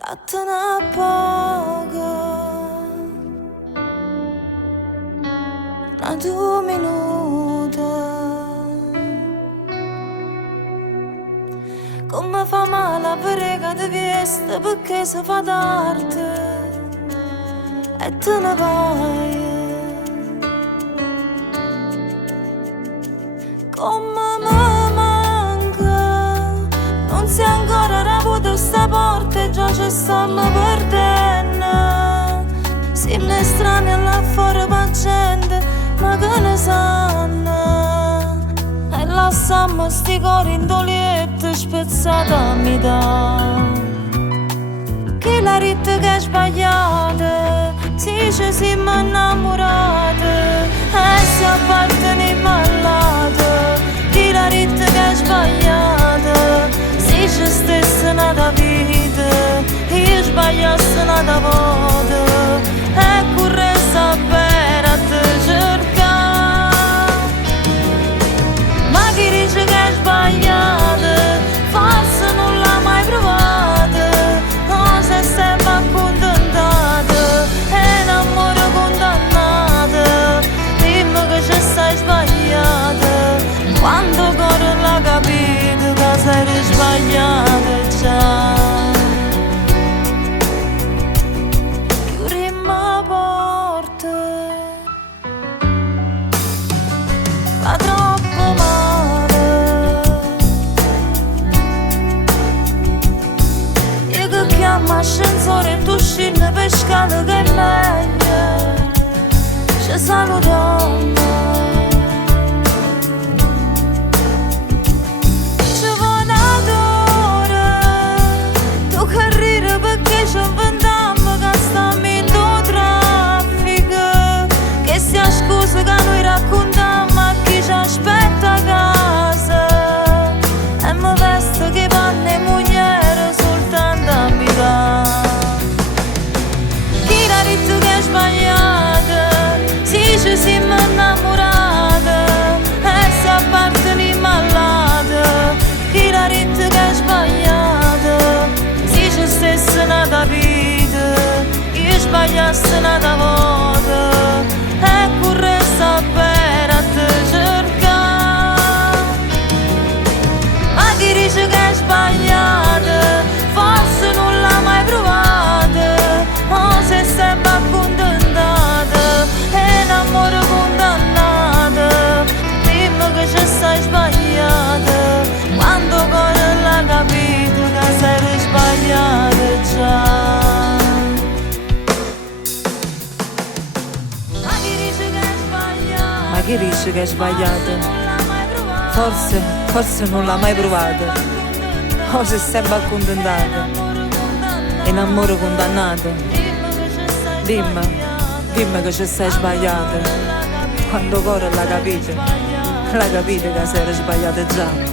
Statene poco, una 2 minuti. Come fa male a vedere che ti vieste perché si fa tardi e te ne vai. Come mi manca, non si è ancora raputo sta porta e già ci stiamo perdendo. Siamo estranei là fuori per gente, ma che ne sanno? E lasciamo sti cori indolietti spezzati a metà. Chi la ritta che è sbagliata, sì ci siamo innamorati e si apparteniamo al lato. Chi la ritta che è sbagliata, sì ci stesse nata vita, io sbagliassi nata volta e corre sapere a te cercare. Ma chi dice che è sbagliata, forse non l'ha mai provata, o se sempre accontentata e in amore condannata. Dimmi che ci stai sbagliata, quando ancora l'ha capito che sei sbagliata già. Chiudimmo la porta, fa troppo male. Io che chiamo ascensore e tu scendi per scala che è meglio, ci salutiamo. Ci inventammo che stiamo in traffico, che sia scusa che noi raccontiamo a chi ci aspetta a casa. E mi vesto che panne e mugliere soltanto a metà. Chi l'ha detto che è sbagliata, sì ci siamo innamorate e si apparteniamo al lato. Chi l'ha detto che è sbagliata, ci stesse nata vita, io sbagliassi nata volta e corre sapere a te cercare. Ma chi dice che è sbagliata, forse non l'ha mai provata, o se sempre accontentata e in amore condannata. Dimmi che ci stai sbagliata, quando ancora l'ha capito che sei sbagliata già. Ma chi dice che è sbagliata? Ma chi dice che è sbagliata? Forse non l'ha mai provata, o se è sempre accontentata, in amore condannato. Dimmi che ci sei sbagliata, quando ancora l'ha capito che sei sbagliata già.